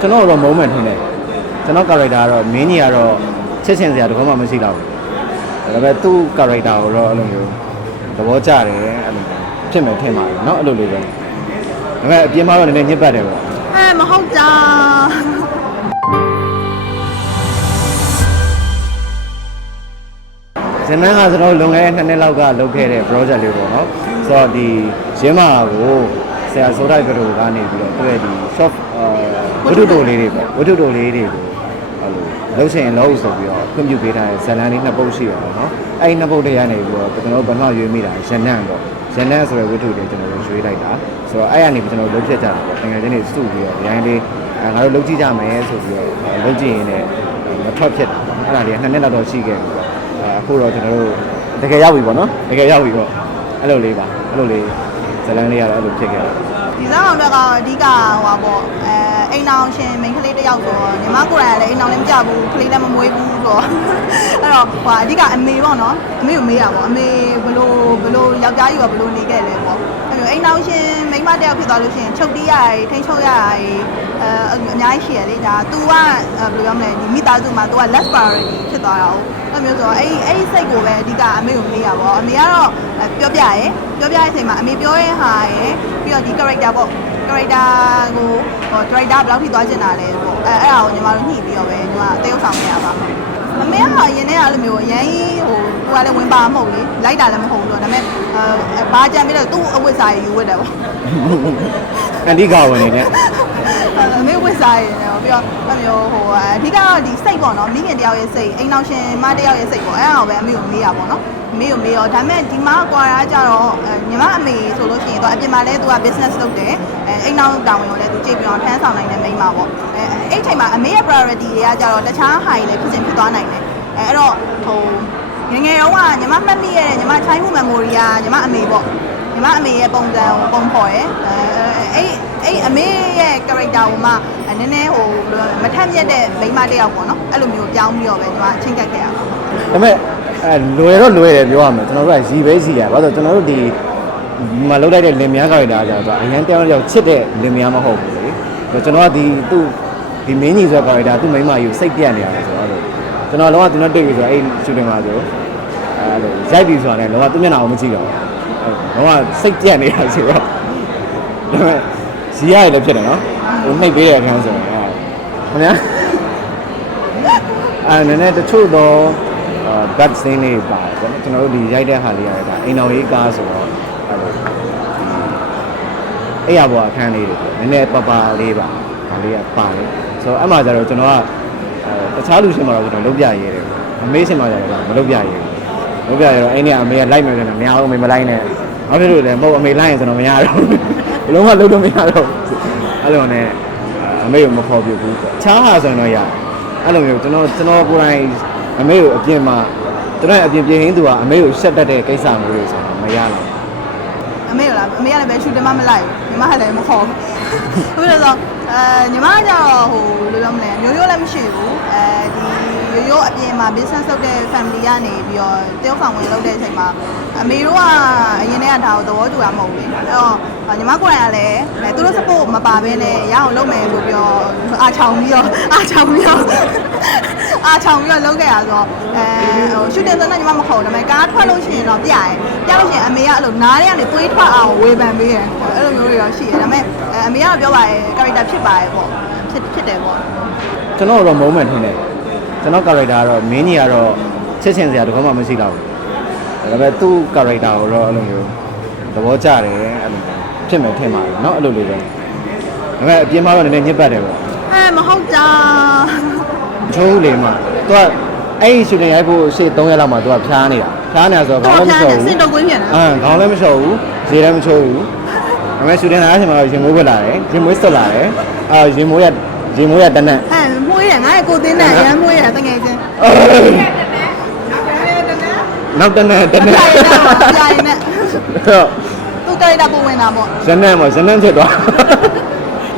ကျွန်တော်တော့ moment ထင်တယ်ကျွန်တော် character ကတော့မင်းကြီးကတော့ချစ်ချင်စရာတကောမှမရှိတော့ဘူးဒါပေမဲ့သူ့ character ကိုတော့အဲ့လိုမျိုးသဘောကျတယ်အဲ့လိုမျိုးဖြစ်မယ်ထင်ပါတယ်เนาะအဲ့လိုလေးပဲဒါပေမဲ့အပြင်မှာတော့နည်းနည်းညစ်ပတ်တယ်ပေါ့ အဲမဟုတ်တာ ဇနန်းကကျွန်တော်လွန်ခဲ့တဲ့နှစ်နှစ်လောက်ကလုပ်ခဲ့တဲ့ project လေးပေါ့နော်ဆိုတော့ဒီရင်းမာကိုဆရာဆိုတိုက်ဘရိုကနေပြီးတော့သူ့ရဲ့ဒီ soft ဝတ္ထုတိုလေးတွေပေါ့ဝတ္ထုတိုလေးတွေကိုအဲ့လိုလှုပ်ရှင်လို့ဆိုပြီးတော့ခွင့်ပြုပေးထားတဲ့ဇလန်လေးနှစ်ပုတ်ရှိရပါတော့အဲ့ဒီနှစ်ပုတ်တွေကနေပြီးတော့ကျွန်တော်တို့ဗမာရွေးမိတာရနန့်ပေါ့ရနန့်ဆိုတဲ့ဝတ္ထုတွေကျွန်တော်တို့ရွေးလိုက်တာဆိုတော့အဲ့ကနေပြီးကျွန်တော်တို့လုပ်ဖြစ်ကြတာပေါ့ငွေချင်းတွေစုပြီးတော့ဒီတိုင်းလေးအဲငါတို့လုပ်ကြည့်ကြမယ်ဆိုပြီးတော့လုပ်ကြည့်ရင်လည်းမထွက်ဖြစ်တာပေါ့အဲ့ဒါလေးကနှစ်နှစ်လောက်တော့ရှိခဲ့ပြီပေါ့အဲအခုတော့ကျွန်တော်တို့တကယ်ရောက်ပြီပေါ့နော်တကယ်ရောက်ပြီပေါ့အဲ့လိုလေးပါအဲ့လိုလေးဇလန်းလေးကတော့အဲ့လိုဖြစ်ခဲ့တယ်ဒီစားအောင်တော့ကအဓိကဟိုပါပေါ့အဲ အိမ်အောင်ရှင်မိန်းကလေးတစ်ယောက်ဆိုတော့ညီမကိုယ်တိုင်လည်းအိမ်အောင်လည်းမကြဘူးကလေးလည်းမမွေးဘူးဆိုတော့အဲ့တော့ဟိုအဓိကအမေပေါ့နော်အမေကိုမေးတာပေါ့အမေဘလို့ဘလို့ယောက်ျားကြီးကဘလို့နေခဲ့လဲပေါ့အဲ့လိုအိမ်အောင်ရှင်မိန်းမတစ်ယောက်ဖြစ်သွားလို့ရှိရင်ချုပ်တီးရရထိန်းချုပ်ရရအဲအများကြီးရှိရလေဒါ तू ကဘယ်လိုပြောမလဲဒီမိသားစုမှာ तू က less priority ဖြစ်သွားတာဟုတ်အဲ့မျိုးဆိုတော့အဲ့အဲ့စိတ်ကိုပဲအဓိကအမေကိုမေးတာပေါ့အမေကတော့ပြောပြရဲပြောပြတဲ့အချိန်မှာအမေပြောရဲဟာရယ်ပြီးတော့ဒီ character ပေါ့ character ကိုဟို character ဘယ်လောက်ထိသွားကျင်တာလဲပေါ့အဲအဲ့ဒါကိုညီမတို့ညှိပြီးတော့ပဲညီမတရုပ်ဆောင်နေရပါအမေကရင်ထဲကလိုမျိုးအရင်ဟိုသူကလည်းဝင်ပါမဟုတ်လေလိုက်တာလည်းမဟုတ်ဘူးတော့ဒါပေမဲ့အဲဘာကြံပြီးတော့သူ့အဝတ်စားယူဝတ်တယ်ပေါ့အန်တီကဝင်နေတဲ့အမေဝစ်စားရနေတော့ပြီးတော့အမျိုးဟိုအဓိကတော့ဒီစိတ်ပေါ့နော်မိခင်တယောက်ရဲ့စိတ်အိမ်အောင်ရှင်မတယောက်ရဲ့စိတ်ပေါ့အဲ့ဒါကိုပဲအမေကိုမေးတာပေါ့နော်အမေကိုမေးတော့ဒါပေမဲ့ဒီမှာကွာတာကြတော့ညီမအမေဆိုလို့ရှိရင်တော့အပြင်မှာလဲသူက business လုပ်တယ် အဲအိမ်အောင်တာဝန်ကိုလည်းသူကြည့်ပြီးတော့ထမ်းဆောင်နိုင်တဲ့မိန်းမပေါ့အဲအဲ့ချိန်မှာအမေရဲ့ priority တွေကကြတော့တခြားဟာတွေလည်းဖြစ်စဉ်ဖြစ်သွားနိုင်တယ်အဲအဲ့တော့ဟိုငယ်ငယ်တော့ကညီမမှတ်မိရတဲ့ညီမ childhood memory ကညီမအမေပေါ့ညီမအမေရဲ့ပုံစံကိုပုံဖော်ရယ်အဲအဲ့အဲ့အမေရဲ့ character ကိုမှနည်းနည်းဟိုမထက်မြက်တဲ့မိန်းမတစ်ယောက်ပေါ့နော်အဲ့လိုမျိုးပြောင်းပြီးတော့ပဲညီမချင်းကပ်ခဲ့ရပါဒါပေမဲ့အဲလွယ်တော့လွယ်တယ်ပြောရမယ်ကျွန်တော်တို့ကရီပဲစီရဘာလို့ကျွန်တော်တို့ဒီ မလောက်လိုက်တဲ့လင်မယားကာရီတာကြတော့အရင်တယောက်တယောက်ချစ်တဲ့လင်မယားမဟုတ်ဘူးလေကျွန်တော်ကဒီသူ့ဒီမင်းကြီးဆိုတဲ့ကာရီတာသူ့မိန်းမကြီးကိုစိတ်ပြတ်နေရတယ်ဆိုတော့ကျွန်တော်လောကသူနဲ့တွေ့ပြီဆိုတော့အဲ့ရှူတင်မှာဆိုအဲလိုရိုက်ပြီဆိုတာလည်းလောကသူ့မျက်နှာကိုမကြည့်တော့ဘူးလောကစိတ်ပြတ်နေတာဆိုတော့ဒါပေမဲ့ရီရတယ်လည်းဖြစ်တယ်နော်ဟိုနှိပ်ပေးတဲ့အခန်းဆိုရင်အဲခင်ဗျာအဲနည်းနည်းတချို့တော့ဘတ်စင်းလေးပါတယ်ပေါ့နော်ကျွန်တော်တို့ဒီရိုက်တဲ့ဟာလေးရတယ်ဒါအိမ်တော်ရေးကားဆိုတော့အဲလို အဲ့ရဘောအခန်းလေးတွေပေါ့နည်းနည်းပပလေးပါဒါလေးကပါတယ်ဆိုတော့အဲ့မှာကျတော့ကျွန်တော်ကအဲတခြားလူရှင်မှာတော့ကျွန်တော်လုံးပြရဲတယ်အမေရှင်မှာကျတော့မလုံးပြရဲဘူးလုံးပြရဲတော့အဲ့ဒီကအမေကလိုက်မယ်ဆိုတော့မရဘူးအမေမလိုက်နဲ့ဘာဖြစ်လို့လဲမဟုတ်အမေလိုက်ရင်ကျွန်တော်မရတော့ဘူးဘလုံးဝလုံးတော့မရတော့ဘူးအဲ့လိုနဲ့အမေကိုမခေါ်ပြဘူးပေါ့ချားဟာဆိုရင်တော့ရတယ်အဲ့လိုမျိုးကျွန်တော်ကျွန်တော်ကိုယ်တိုင်အမေကိုအပြင်မှာကျွန်တော်အပြင်ပြင်ဟင်းသူကအမေကိုရှက်တတ်တဲ့ကိစ္စမျိုးတွေဆိုတော့မရတော့အမေကလားအမေကလည်းပဲရှူတင်မမလိုက်ဘူး ညီမကလည်းမခေါ်ဘူးဟုတ်တယ်ဆို အဲညီမကကြတော့ဟိုဘယ်လိုပြောမလဲမျိုးရိုးလည်းမရှိဘူးအဲဒီရိုးရိုးအပြင်မှာ business လုပ်တဲ့ family ကနေပြီးတော့တယောက်ဆောင်ဝင်လုပ်တဲ့အချိန်မှာအမေတို့ကအရင်တည်းကဒါကိုသဘောတူတာမဟုတ်ဘူးလေအဲ့တော့ညီမကိုယ်တိုင်ကလည်းအဲသူတို့ support မပါဘဲနဲ့ရအောင်လုပ်မယ်ဆိုပြီးတော့အားချောင်ပြီးတော့အားချောင်ပြီးတော့အားချောင်ပြီးတော့လုပ်ခဲ့ရဆိုတော့အဲဟိုရှူတင်ဆိုတော့ညီမမခေါ်ဘူးဒါပေမဲ့ကားထွက်လို့ရှိရင်တော့ပြရဲပြလို့ရှိရင်အမေကအဲ့လိုနားထဲကနေသွေးထွက်အောင်ဝေဖန်ပေးတယ်အဲ့လိုမျိုးတွေတော့ရှိတယ်ဒါပေမဲ့အမေကတော့ပြောပါရဲ့ character ဖြစပါရဲ့ပေါ့ဖြစ်ဖြစ်တယ်ပေါ့ ကျွန်တော်တော့ moment ထင်တယ်ကျွန်တော် character ကတော့မင်းကြီးကတော့ချစ်ချင်စရာတကောမှမရှိတော့ဘူးဒါပေမဲ့သူ့ character ကိုတော့အဲ့လိုမျိုးသဘောကျတယ်အဲ့လိုဖြစ်မယ်ထင်ပါတယ်เนาะအဲ့လိုလေးပဲဒါပေမဲ့အပြင်မှာတော့နည်းနည်းညစ်ပတ်တယ်ပေါ့ အဲမဟုတ်တာ ချိုးလေမှာသူကအဲ့ဒီရှူတင်ရိုက်ဖို့ရှေ့3ရက်လောက်မှာသူကဖျားနေတာဖျားနေတာဆိုတော့ခေါင်းလည်းမလျှော်ဘူး စင်တုပ်ကွင်းပြန်တာ အမ်ခေါင်းလည်းမလျှော်ဘူးရေလည်းမချိုးဘူးဒါ ပေမဲ့ရှူတင်လာတဲ့အချိန်မှာရင်မွေးဝင်လာတယ်ရင်မွေးဆွတ်လာတယ်အာရင်မွေးရရင်မွေးရတနက် အဲမွေးရငါ့ရဲ့ကိုတင်းနဲ့ရမ်းမွေးရတငယ်ချင်း နောက်တနက်တနက် ကြာရင်နဲ့သူကြိုက်တာပုံဝင်တာပေါ့ ဇနက်မှာဇနက်ဖြစ်သွား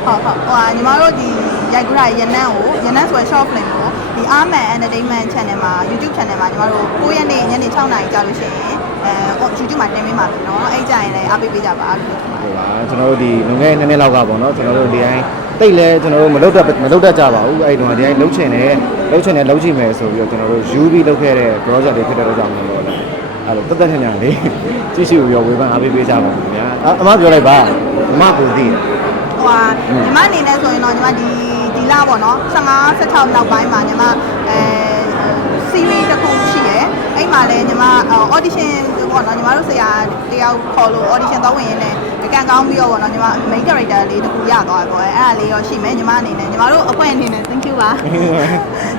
ဟုတ်ဟုတ်ဟိုဟာညီမတို့ဒီရိုက်ကူးတာရနန်းကိုရနန်းဆိုရယ် short film ကိုဒီ Arman Entertainment Channel မှာ YouTube Channel မှာညီမတို့9ရက်နေ့ညနေ6နာရီကြာလို့ရှိရင်အဲ YouTube မှာတင်ပေးမှာပြီเนาะအဲ့ကြရင်လည်းအားပေးပေးကြပါလို့ ကျွန်တော်တို့ဒီလွန်ခဲ့တဲ့နှစ်နှစ်လောက်ကပေါ့နော်ကျွန်တော်တို့ဒီတိုင်းတိတ်လဲကျွန်တော်တို့မလုပ်တတ်မလုပ်တတ်ကြပါဘူးအဲ့ဒီတော့ဒီတိုင်းလှုပ်ချင်တယ်လှုပ်ချင်တယ်လှုပ်ကြည့်မယ်ဆိုပြီးတော့ကျွန်တော်တို့ယူပြီးလှုပ်ခဲ့တဲ့ project တွေဖြစ်တဲ့တော့ကြောင့်မလို့လည်းအဲ့လိုတက်တက်ညံ့ညံ့လေးကြည့်ရှုပြီးတော့ဝေဖန်အားပေးပေးကြပါဦးခင်ဗျာအအမပြောလိုက်ပါအမကိုသိတယ်ဟိုဟာညီမအနေနဲ့ဆိုရင်တော့ညီမဒီဒီလပေါ့နော်15 16နောက်ပိုင်းမှာညီမအဲ series တစ်ခုရှိရယ်အဲ့မှာလည်းညီမ audition ပေါ့နော်ညီမတို့ဆရာတယောက်ခေါ်လို့ audition တော့ဝင်ရင်းနဲ့ကံကောင်းပြီးတော့ပေါ့နော်ညီမ main character လေးတစ်ခုရသွားပြီပေါ့အဲ့အဲ့ဒါလေးရောရှိမယ်ညီမအနေနဲ့ညီမတို့အပွင့်အနေနဲ့ thank you ပါ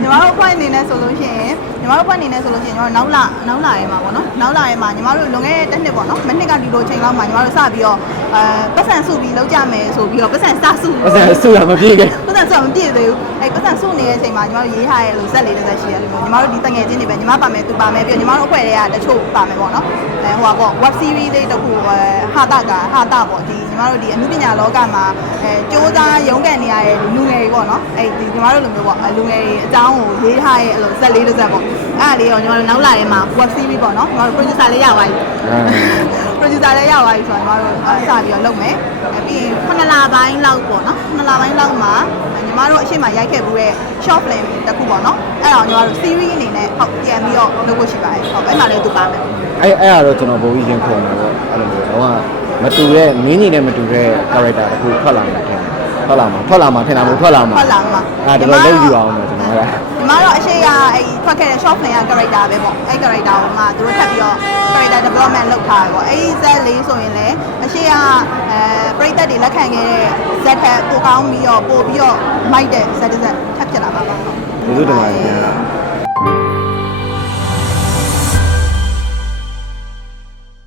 ညီမတို့အပွင့်အနေနဲ့ဆိုလို့ရှိရင်ညီမတို့အပွင့်အနေနဲ့ဆိုလို့ရှိရင်ညီမတို့နောက်လာနောက်လာရဲမှာပေါ့နော်နောက်လာရဲမှာညီမတို့လွန်ခဲ့တဲ့တစ်နှစ်ပေါ့နော်မနှစ်ကဒီလိုချိန်လောက်မှာညီမတို့စပြီးတော့အဲပတ်စံစုပြီးလောက်ကြမယ်ဆိုပြီးတော့ပတ်စံစစုပတ်စံဆူရမပြေခဲ့ပတ်စံစုမပြည့်သေးဘူးအဲပတ်စံစုနေတဲ့အချိန်မှာညီမတို့ရေးထားတဲ့လို့ဇက်လေးတစ်သက်ရှိရတယ်လို့ညီမတို့ဒီတငယ်ချင်းတွေပဲညီမပါမယ်သူပါမယ်ပြီးတော့ညီမတို့အဖွဲ့တွေကတချို့ပါမယ်ပေါ့နော် အဲဟိုပါပေါ့ web series တွေတခုအဲဟာတာကဟာတာပေါ့ဒီညီမတို့ဒီအမှုပညာလောကမှာအဲစ조사ရုန်းကန်နေရတဲ့လူငယ်တွေပေါ့နော်အဲဒီညီမတို့လိုမျိုးပေါ့လူငယ်တွေအကြောင်းကိုရေးထားတဲ့အဲ့လိုဇက်လေးတစ်သက်ပေါ့အဲ့ဒါလေးရောညီမတို့နောက်လာထဲမှာ web series ပေါ့နော်ညီမတို့ producer လေးရပါပြီ producer လည်းရသွားပြီဆိုတော့ညီမတို့အစပြီးတော့လုပ်မယ်။ပြီးရင်9လပိုင်းလောက်ပေါ့နော်9လပိုင်းလောက်မှာညီ မတို့အရှိမရိုက်ခဲ့ဘူးတဲ့ short film တစ်ခုပေါ့နော်။အဲ့တော့ညီမတို့ series အနေနဲ့ဟုတ်ပြန်ပြီးတော့လုပ်ဖို့ရှိပါတယ်။ဟုတ်အဲ့မှာလည်းသူပါမယ်အဲ့အဲ့ဒါတော့ကျွန်တော်ဘိုးကြီးရင်ခုံတယ်ပေါ့အဲ့လိုမျိုးတော့မတူတဲ့မင်းကြီးနဲ့မတူတဲ့ character တစ်ခုထွက်လာမှာထင်ထွက်လာမှာထွက်လာမှာထင်တာမဟုတ်ထွက်လာမှာ။ဟုတ်လားမ။အဲ့ဒါတော့လုပ်ယူအောင်မယ်ကျွန်တော်ကညီမတို့အရှိကအဲ့ထွက်ခဲ့တဲ့ short film က character ပဲပေါ့။အဲ့ character ကိုမှသူတို့ထပ်ပြီးတော့ character development လုပ်ထားတယ်ပေါ့။အဲ့ဒီဇက်လေးဆိုရင်လည်းအရှိကအဲ ပရိသတ်တွေလက်ခံခဲ့တဲ့ဇက်ထက်ပိုကောင်းပြီးတော့ပိုပြီးတော့မိုက်တဲ့ဇက်တစ်ဇက်ထပ်ဖြစ်လာပါပါ။ကျေးဇူးတင်ပါတယ်ခင်ဗျာ